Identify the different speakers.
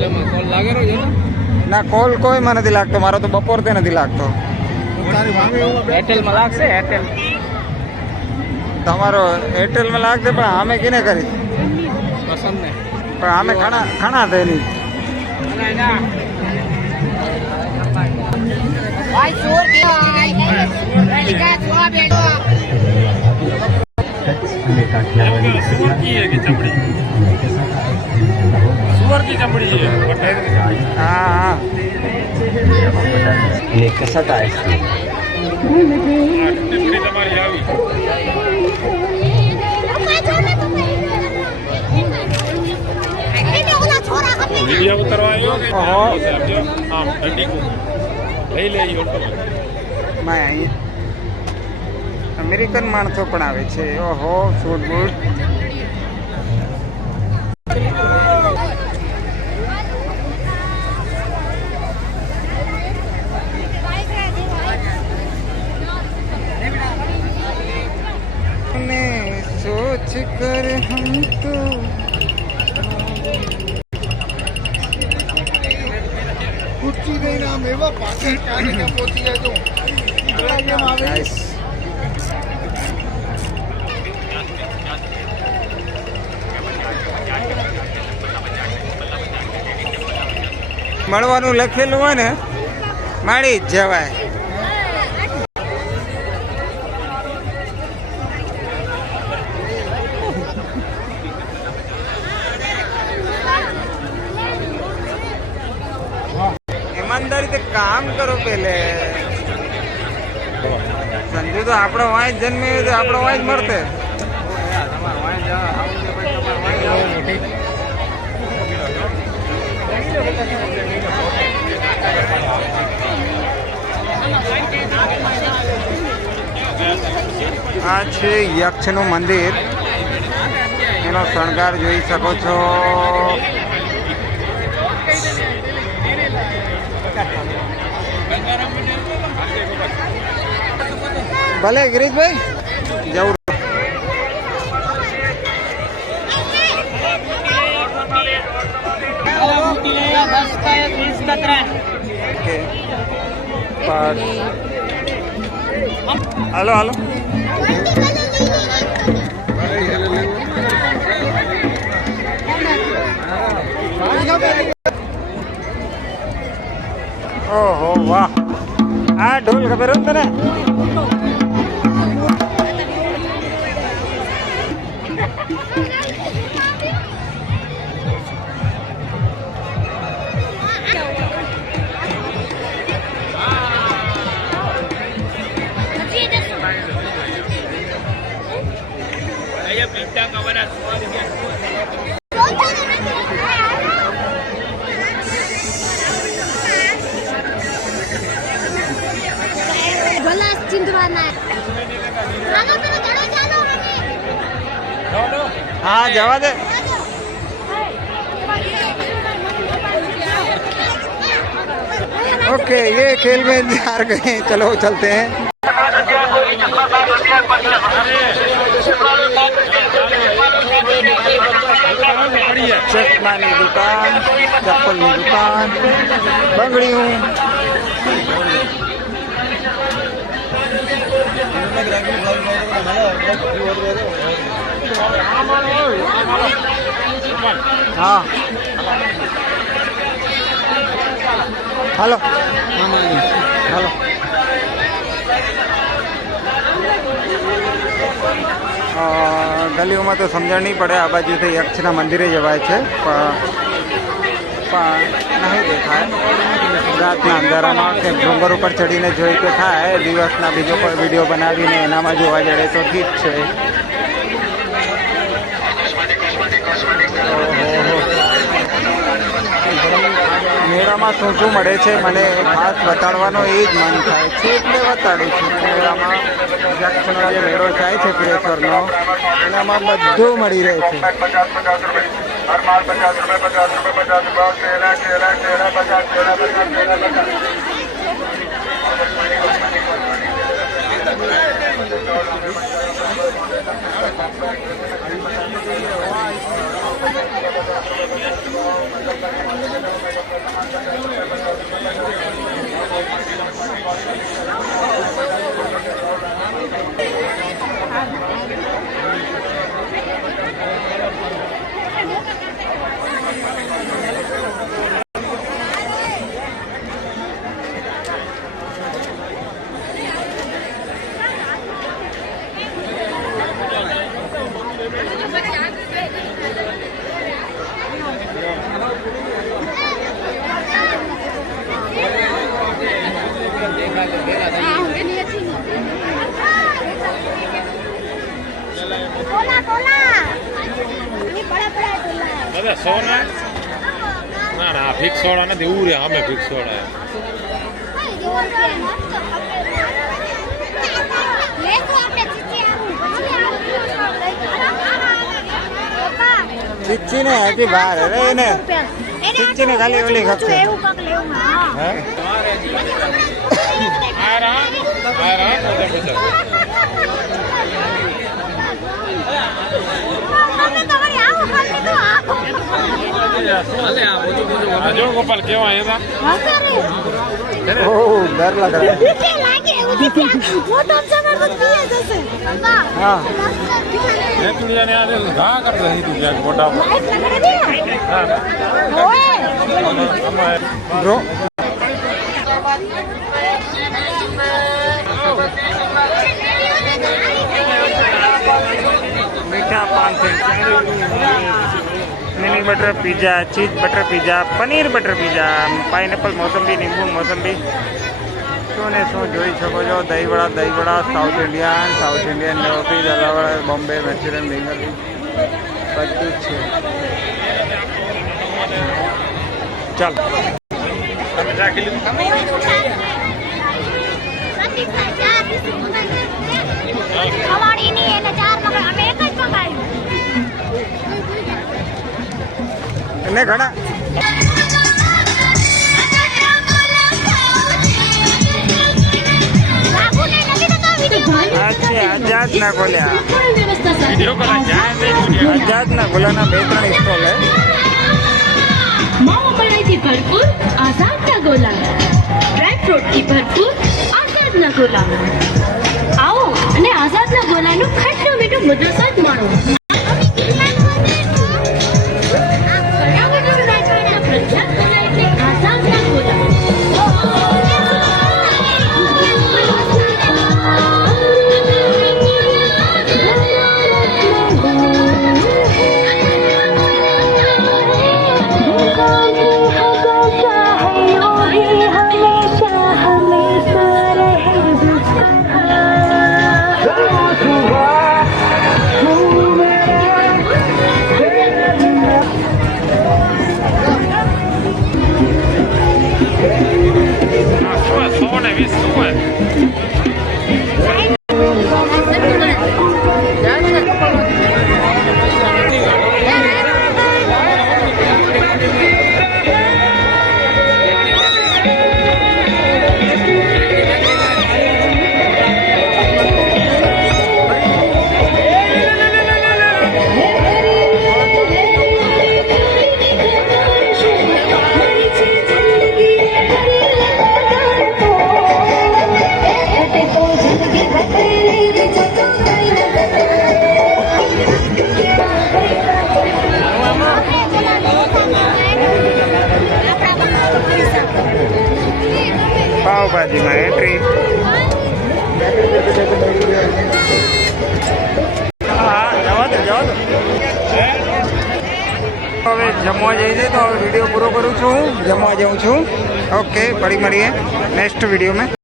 Speaker 1: ને
Speaker 2: ના કોલ કોઈમાં નથી લાગતો. મારો તો બપોર તે નથી લાગતો.
Speaker 1: એરટેલમાં લાગશે? એરટેલ
Speaker 2: તમારો એરટેલમાં લાગશે પણ અમે કીને કરી?
Speaker 1: પસંદ
Speaker 2: પણ અમે ઘણા ઘણા થયેલી
Speaker 3: ભાઈ ચોર કે ચોર બેઠો?
Speaker 1: સુવરતી ચમડી છે.
Speaker 2: હા હા
Speaker 4: ને કસટ આઈસ્ક્રીમ
Speaker 1: તમારી આવી વીડિયો ઉતરવા
Speaker 2: અમેરિકન માણસો પણ આવે છે. ઓહો ફૂડ બૂટ મળવાનું લખેલું હોય ને માળી જ જવાય. કરો પેલે સંજુ તો આપણે વાંચ જન્મે તો આપણો વાંચ મળતે આ છે યક્ષનું મંદિર. એનો શણગાર જોઈ શકો છો. ભલે ગિરીશભાઈ. જવું હાલો હાલો. ઓહો વાહ. આ ઢોલ ખબર હોય તને
Speaker 1: અહીંયા
Speaker 2: હા જવા દે ओके ये खेल में हार गए चलो चलते हैं ચશ્માની દુકાન ચપ્પલની દુકાન બંગડીયું હા હાલો. હાલો ગલીઓમાં તો સમજણ નહીં પડે. આ બાજુથી યક્ષના મંદિરે જવાય છે. પણ પણ નહીં દેખાય. રાતના અંધારામાં કે ડુંગર ઉપર ચડીને જોઈ તો થાય, દિવસના બીજો કોઈ વીડિયો બનાવીને એનામાં જોવા જડે તો ઠીક છે. મેળામાં શું શું મળે છે મને ખાસ બતાડવાનો એ જ મન થાય છે, એટલે બતાડું છું મેળામાં જે મેળો થાય છે પીરેશ્વરનો એનામાં બધું મળી રહે છે.
Speaker 5: પચાસ પચાસ રૂપિયા હર માલ પચાસ રૂપિયા પચાસ રૂપિયા પચાસ રૂપિયા કેળા કેળા કેળા પચાસ કેળા પચાસ કેળા પચાસ
Speaker 1: સો ના ના ના ફિક્સ સોડા નથી ઉરે અમે ફિક્સ
Speaker 3: ચીચી
Speaker 2: ચીચી ને હજી બહાર અરે એને ચીચી ને ખાલી ઓલી ખપશે
Speaker 3: એવું હા
Speaker 2: હે
Speaker 1: આ રહા આ રહા પચાસ પચાસ
Speaker 3: તમે તમારી આવું ખાલી તો આવો
Speaker 1: આ જો ગોપાલ કેવા એવા
Speaker 2: ઓહ ડર લગ. રહા.
Speaker 3: કે લાગે એવું પીએ જશે
Speaker 1: ને ઘા મોટા હા
Speaker 2: બ્રો મીઠા પાન છે mini butter pizza cheese butter pizza paneer butter pizza pineapple મોસંબી, લીંબુ, મોસંબી. શું ને શું જોઈ શકો છો? દહીંવડા દહીંવડા સાઉથ ઇન્ડિયન સાઉથ ઇન્ડિયન રોટી દલાવડા બોમ્બે મંચુરિયન બેંગલી બધું જ છે. ચાલ.
Speaker 3: ને
Speaker 2: ઘણા. આઝાદ ના
Speaker 1: ભરપૂર
Speaker 2: આઝાદ ના
Speaker 4: ગોલા ડ્રાયફ્રૂટથી ભરપૂર આઝાદ ના આવો અને આઝાદ ગોલાનું ખાટલો મીઠું મધુર સ્વાદ માણો.
Speaker 2: પાવભાજીમાં એન્ટ્રી હવે જમવા જઈએ છીએ તો હવે વીડિયો પૂરો કરું છું. જમવા જાઉં છું. ઓકે ફરી મળીએ. નેક્સ્ટ વિડીયોમાં